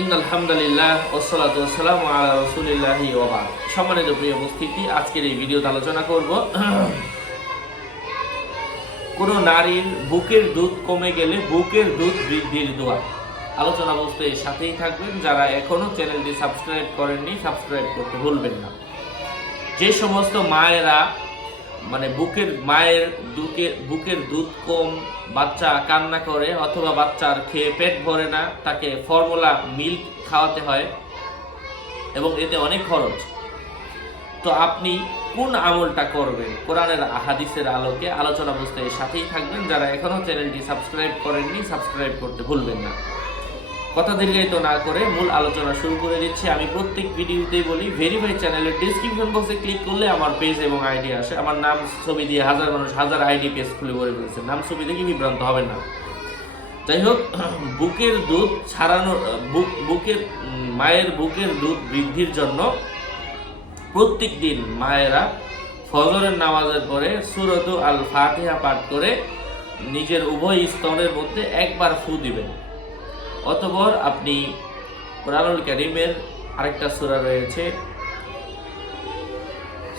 ইন্নাল হামদুলিল্লাহ ওয়াসসালাতু ওয়াসসালামু আলা রাসূলিল্লাহি ওয়া বা'দ। সম্মানিত প্রিয় উপস্থিতি, আজকের এই ভিডিওতে আলোচনা করব কোন নারীর বুকের দুধ কমে গেলে বুকের দুধ বৃদ্ধির দোয়া। আলোচনা বলতে সাথেই থাকবেন। যারা এখনো চ্যানেলটি সাবস্ক্রাইব করেননি, সাবস্ক্রাইব করতে ভুলবেন না। যে সমস্ত মায়েরা বুকের দুধ কম, বাচ্চা কান্না করে অথবা বাচ্চার খেয়ে পেট ভরে না, তাকে ফর্মুলা মিল্ক খাওয়াতে হয় এবং এতে অনেক খরচ। তো আপনি কোন আমলটা করবেন কোরআনের হাদিসের আলোকে আলোচনা বুঝতে সাথেই থাকবেন। যারা এখনো চ্যানেলটি সাবস্ক্রাইব করেননি, সাবস্ক্রাইব করতে ভুলবেন না। কথা দীর্ঘায়িত না করে মূল আলোচনা শুরু করে দিচ্ছি। আমি প্রত্যেক ভিডিওতেই বলি, ভেরিফাই চ্যানেলের ডেসক্রিপশন বক্সে ক্লিক করলে আমার পেজ এবং আইডি আসে। আমার নাম ছবি দিয়ে হাজার মানুষ হাজার আইডি পেজ খুলে করে ফেলেছে। নাম ছবি দেখে বিভ্রান্ত হবেন না। যাই হোক, বুকের দুধ ছাড়ানো, মায়ের বুকের দুধ বৃদ্ধির জন্য প্রত্যেক দিন মায়েরা ফজরের নামাজের পরে সূরাত আল ফাতিহা পাঠ করে নিজের উভয় স্তনের মধ্যে একবার ফু দিবেন। অতঃপর আপনি কোরআনুল কারীমের আরেকটা সূরা রয়েছে,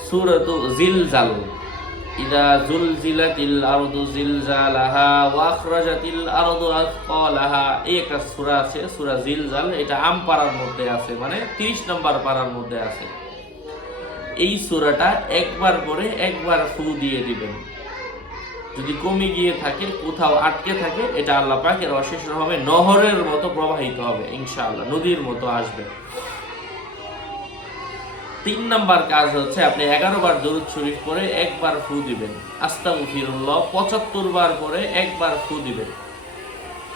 সূরাতু জিলজাল, ইদা জুলজিলাতিল আরদু জিলজালাহা ওয়া আখরাজাতিল আরদু আসকালাহা। এই একটা সূরা আছে, সূরা জিলজাল। এটা আম পাড়ার মধ্যে আছে, মানে 30 নম্বর পাড়ার মধ্যে আছে। এই সূরাটা একবার পরে একবার ফু দিয়ে দিবেন। যদি কমে গিয়ে থাকে, কোথাও আটকে থাকে, এটা আল্লাহ পাকের অশেষ রহমে নহরের মতো প্রবাহিত হবে, ইনশাআল্লাহ নদীর মতো আসবে। 3 নাম্বার কাজ হচ্ছে আপনি 11 বার দরুদ শরীফ পড়ে একবার ফু দিবেন। আস্তাগফিরুল্লাহ 75 বার পরে একবার ফু দিবেন।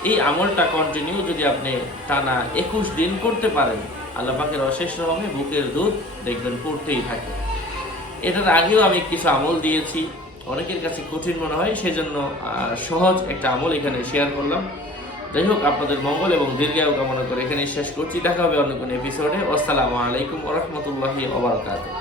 এই আমলটা কন্টিনিউ যদি আপনি টানা 21 দিন করতে পারেন, আল্লাহ পাকের অশেষ রহমে বুকের দুধ দেখবেন পড়তেই থাকে। এটার আগেও আমি কিছু আমল দিয়েছি, অনেকের কাছে কঠিন মনে হয়, সেজন্য সহজ একটা আমল এখানে শেয়ার করলাম। যাই হোক, আপনাদের মঙ্গল এবং দীর্ঘায়ু কামনা করে এখানে শেষ করছি। দেখা হবে অন্য কোনো এপিসোডে। আসসালামু আলাইকুম ওয়া রাহমাতুল্লাহি ওয়া বারাকাতুহু।